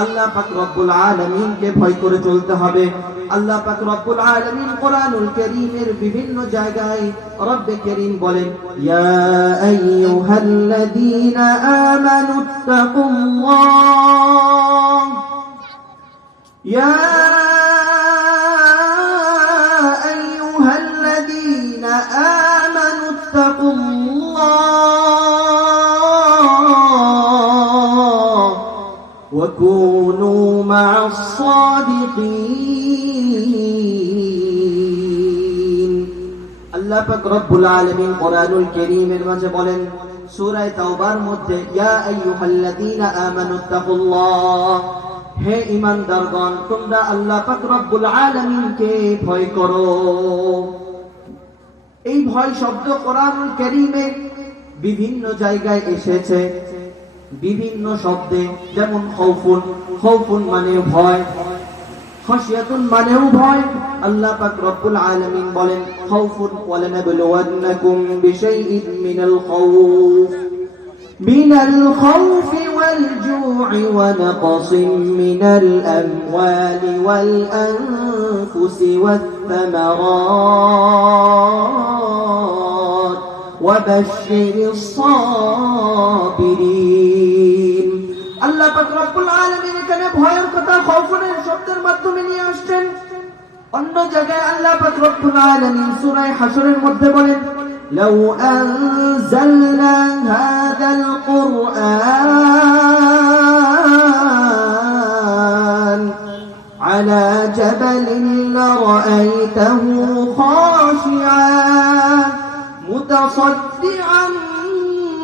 আল্লাহ পাক রব্বুল আলামিনকে ভয় করে চলতে হবে। আল্লাহ পাক রব্বুল আলামিন কোরআনুল কারীমের বিভিন্ন জায়গায় রব্বে কারীম বলেন, ইয়া আইয়ুহাল্লাযীনা আমানুত্তাকুল্লাহ, ইয়া আইয়ুহাল্লাযীনা আমানুত্তাকুল্লাহ ওয়া কুনু মা'আস সাদিকিন। আল্লাহ পাক রব্বুল আলামিন কোরআনুল কারীমের মাঝে বলেন সূরা তাওবার মধ্যে, ইয়া আইয়ুহাল্লাযীনা আমানুত্তাকুল্লাহ, হে ঈমানদারগণ তোমরা আল্লাহ পাক রব্বুল আলামিনকে ভয় করো। এই ভয় শব্দ কোরআনুল কারীমে বিভিন্ন জায়গায় এসেছে বিভিন্ন শব্দে, যেমন খাউফুন, খাউফুন মানে ভয়, খাশিয়াতুন মানেও ভয়। আল্লাহ পাক রব্বুল আলামিন বলেন খাউফুন ওয়ালানাবলুওয়ান্নাকুম বিশাইইন মিনাল খাউফি ওয়াল জু'i ওয়া নাকসিম মিনাল আমওয়ালি ওয়াল আনফুসি ওয়াত থামারাত ওয়া বাশশিরিস সাবিরিন। আল্লাহ পাক রব্বুল আলামিন এখানে ভয়ের কথা খাউফুনের শব্দের মাধ্যমে নিয়ে আসছেন। অন্য জায়গায় আল্লাহ পাক রব্বুল আলামিন সূরা হাশরের মধ্যে বলেন, লাউ আনজালনা হাযাল কুরআন আলা জাবালিন লারাআইতাহু খাশিআন মুতাসাদ্দিআন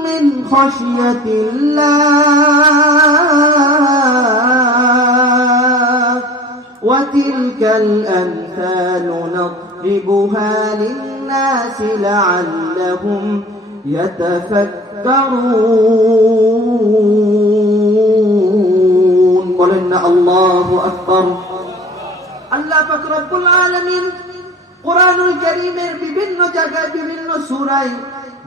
মিন খাশিয়াতিল্লাহ ওয়া তিলকাল আমসালু নাদরিবুহা লিন-নাসি লাআল্লাহুম ইয়াতাফাক্কারুন। বলেন না আল্লাহু আকবার। আল্লাহ পাক রব্বুল আলামিন কোরআনুল কারীমের বিভিন্ন জায়গায় বিভিন্ন সূরায়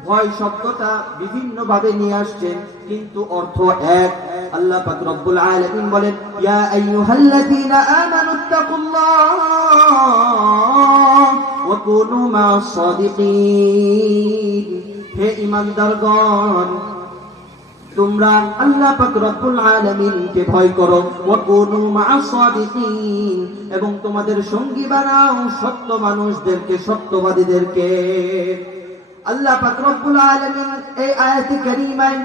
ভয় শব্দটা বিভিন্ন ভাবে নিয়ে আসছেন, কিন্তু অর্থ এক। আল্লাহ পাক রব্বুল আলামিন বলেন, ইয়া আইয়ুহাল্লাযীনা আমানুত্তাকুল্লাহ ওয়া কুনু মা'আস সাদিকিন, হে ঈমানদারগণ তোমরা আল্লাহ পাক রব্বুল আলামিনকে ভয় করো, ওয়া কুনু মা'আস সাদিকিন, এবং তোমাদের সঙ্গী বানাও সত্য মানুষদেরকে, সত্যবাদীদেরকে। আল্লাহ পাক রব্বুল আলামিন এই আয়াতে কারীমায়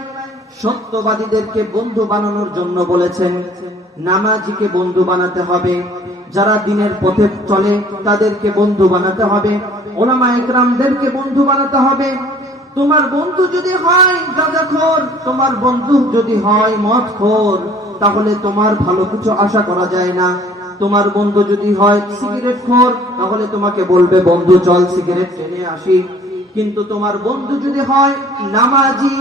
সত্যবাদীদেরকে বন্ধু বানানোর জন্য বলেছেন। নামাজীকে বন্ধু বানাতে হবে, যারা দ্বীনের পথে চলে তাদেরকে বন্ধু বানাতে হবে, উলামা ইকরামদেরকে বন্ধু বানাতে হবে। তোমার বন্ধু যদি হয় গাঁজাখোর, তোমার বন্ধু যদি হয় মদখোর, তাহলে তোমার ভালো কিছু আশা করা যায় না। তোমার বন্ধু যদি হয় সিগারেটখোর, তাহলে তোমাকে বলবে বন্ধু চল সিগারেট টেনে আসি। কিন্তু তোমার বন্ধু যদি হয় নামাজি,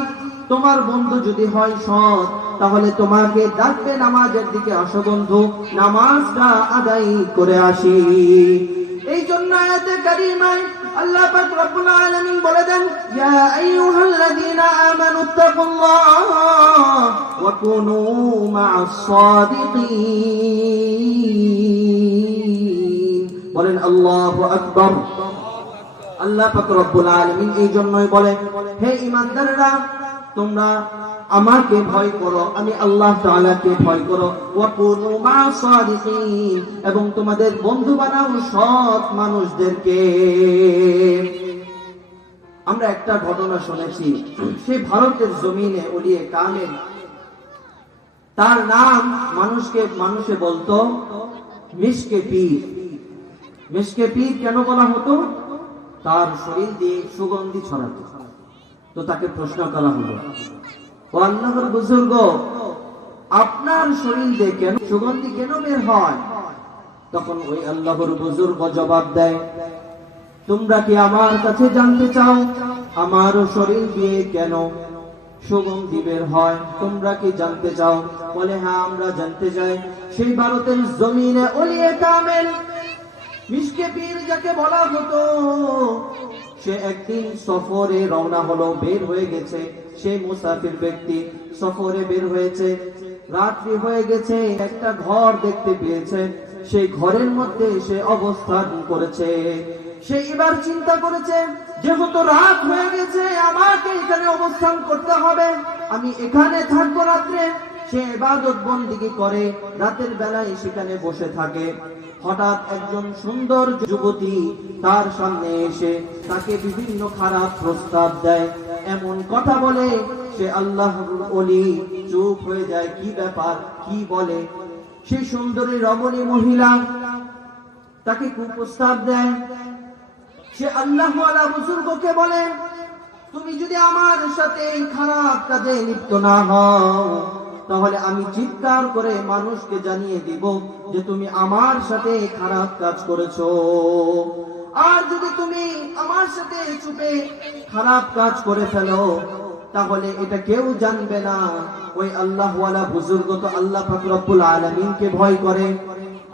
তোমার বন্ধু যদি হয় সৎ, তাহলে তোমাকে ডাকবে নামাজের দিকে, আসো বন্ধু নামাজটা আদায় করে আসি। এই জন্য আয়াতে কারীমায় আল্লাহ পাক রব্বুল আলামিন বলে দেন, ইয়া আইয়ুহাল্লাযীনা আমানুত্তাকুল্লাহ ওয়া কুনু মা'আস সাদিকিন। বলেন আল্লাহু আকবার। আল্লাহ পাক রব্বুল আলামিন এই জন্যই বলে, হে ঈমানদাররা তোমরা আমাকে ভয় করো, আমি আল্লাহ তাআলাকে ভয় করো, ওয়া কুনু মা'আস সাদিকিন, এবং তোমাদের বন্ধু বানাও সৎ মানুষদেরকে। আমরা একটা ঘটনা শুনেছি, সেই ভারতের জমিনে ওলিয়ে কামেল, তার নাম মানুষে বলতো মিশকে পীর। মিশকে পীর কেন বলা হতো? তার শরীর দিয়ে সুগন্ধি ছড়াতো। তো তাকে প্রশ্ন করা হলো, ও আল্লাহর বুজুর্গ, আপনার শরীর দিয়ে কেন সুগন্ধি কেন বের হয়? তখন ওই আল্লাহর বুজুর্গ জবাব দেয়, তোমরা কি আমার কাছে জানতে চাও আমার শরীর দিয়ে কেন সুগন্ধি বের হয়? তোমরা কি জানতে চাও? বলে হ্যাঁ আমরা জানতে চাই। সেই ভারতের জমিনে ওলিয়ে কামেল মিশকে পীর যাকে বলা হতো, সে একদিন সফরে রওনা হলো, বের হয়ে গেছে। সে মুসাফির ব্যক্তি, সফরে বের হয়েছে। রাত্রি হয়ে গেছে, একটা ঘর দেখতে পেয়েছে, সেই ঘরের মধ্যে সে অবস্থান করেছে। সে এবার চিন্তা করেছে, যেহেতু রাত হয়ে গেছে, আমাকে এখানে অবস্থান করতে হবে, আমি এখানে থাকবো রাত্রে। সে ইবাদত বন্দেগী করে, রাতের বেলায় সেখানে বসে থাকে। হঠাৎ একজন সুন্দর যুবতী তার সামনে এসে তাকে বিভিন্ন খারাপ প্রস্তাব দেয়, এমন কথা বলে সে আল্লাহর ওলি চুপ হয়ে যায়। কি ব্যাপার, কি বলে? সেই সুন্দরী রমণী মহিলা তাকে কুপ্রস্তাব দেয়। সে আল্লাহওয়ালা বুজুর্গকে বলে, তুমি যদি আমার সাথে এই খারাপ কাজে লিপ্ত না হও, তাহলে আমি চিৎকার করে মানুষকে জানিয়ে দিব যে তুমি আমার সাথে খারাপ কাজ করেছো। আর যদি তুমি আমার সাথে চুপে খারাপ কাজ করে ফেলো, তাহলে এটা কেউ জানবে না। ওই আল্লাহওয়ালা বুজুর্গ তো আল্লাহ পাক রব্বুল আলামিনকে ভয় করে।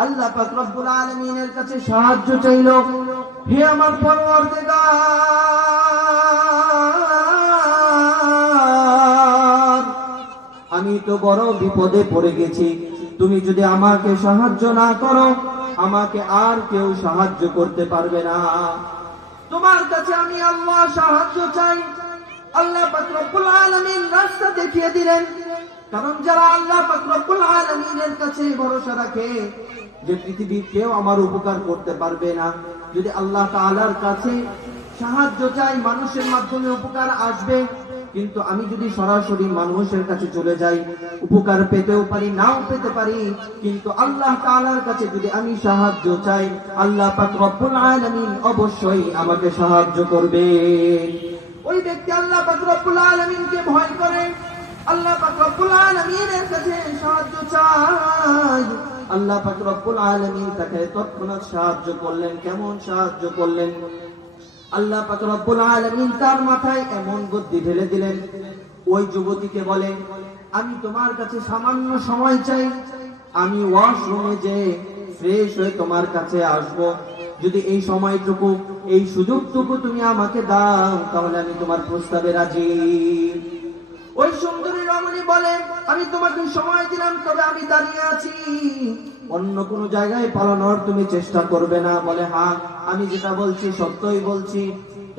আল্লাহ পাক রব্বুল আলামিনের কাছে সাহায্য চাইলো, হে আমার পরওয়ারদিগার, আমি তো বড় বিপদে পড়ে গেছি, তুমি যদি আমাকে সাহায্য না করো, আমাকে আর কেউ সাহায্য করতে পারবে না। তোমার কাছে আমি আল্লাহ সাহায্য চাই। আল্লাহ পাক রব্বুল আলামিন রাস্তা দেখিয়ে দিলেন। কারণ যারা আল্লাহ পাক রব্বুল আলামিনের কাছে ভরসা রাখে যে পৃথিবীর কেউ আমার উপকার করতে পারবে না, যদি আল্লাহ তাআলার কাছে সাহায্য চাই, মানুষের মাধ্যমে উপকার আসবে। কিন্তু আমি যদি সরাসরি মানুষের কাছে চলে যাই, উপকার পেতেও পারি, নাও পেতে পারি। কিন্তু আল্লাহ তাআলার কাছে যদি আমি সাহায্য চাই, আল্লাহ পাক রব্বুল আলামিন অবশ্যই আমাকে সাহায্য করবে। ওই ব্যক্তি আল্লাহ পাক রব্বুল আলামিনকে ভয় করে, আল্লাহ পাক রব্বুল আলামিনের কাছে সাহায্য চায়। আল্লাহ পাক রব্বুল আলামিন তাকে তৎক্ষণাৎ সাহায্য করলেন। কেমন সাহায্য করলেন? আল্লাহ পাক রব্বুল আলামিন তার মাথায় এমন বুদ্ধি ঢেলে দিলেন। ওই যুবতীকে বলে, আমি তোমার কাছে সামান্য সময় চাই, আমি ওয়াশরুমে যে ফ্রেশ হয়ে তোমার কাছে আসব। যদি এই সময়টুকু, এই সুযোগটুকু তুমি আমাকে দাও, তাহলে আমি তোমার প্রস্তাবে রাজি। ওই সুন্দরী রমণী বলে, আমি তোমাকে সময় দিলাম, তবে আমি দাঁড়িয়ে আছি, অন্য কোন জায়গায় পালানোর তুমি চেষ্টা করবে না। বলে, হ্যাঁ, আমি যেটা বলছি সত্যই বলছি।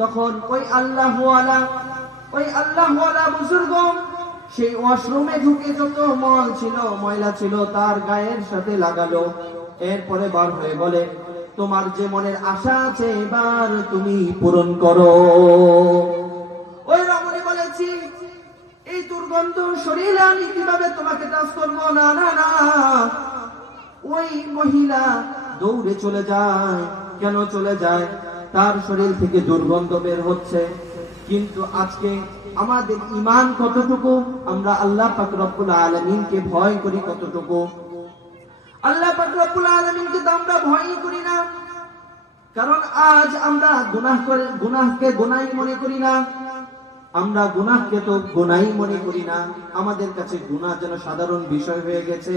তখন ওই আল্লাহওয়ালা বুজুর্গ সেই ওয়াশরুমে ঢুকে যত মল ছিল, ময়লা ছিল, তার গায়ের সাথে লাগালো। এরপরে বার হয়ে বলে, তোমার যে মনের আশা আছে এবার তুমি পূরণ করো। ওই রমণী বলেছি, এই দুর্গন্ধ শরীরে আমি কিভাবে তোমাকে টাচ করবো? না না না। ওই মহিলা দৌড়ে চলে যায়। কেন চলে যায়? তার শরীর থেকে দুর্গন্ধ বের হচ্ছে। কিন্তু আজকে আমাদের ঈমান কতটুকু? আমরা আল্লাহ পাক রব্বুল আলামিনকে ভয় করি কতটুকু? আল্লাহ পাক রব্বুল আলামিনকে তো আমরা ভয়ই করি না। কারণ আজ আমরা গুনাহকে গুনাহই মনে করি না। আমরা গুনাহকে তো গুনাহই মনে করি না। আমাদের কাছে গুনাহ যেন সাধারণ বিষয় হয়ে গেছে।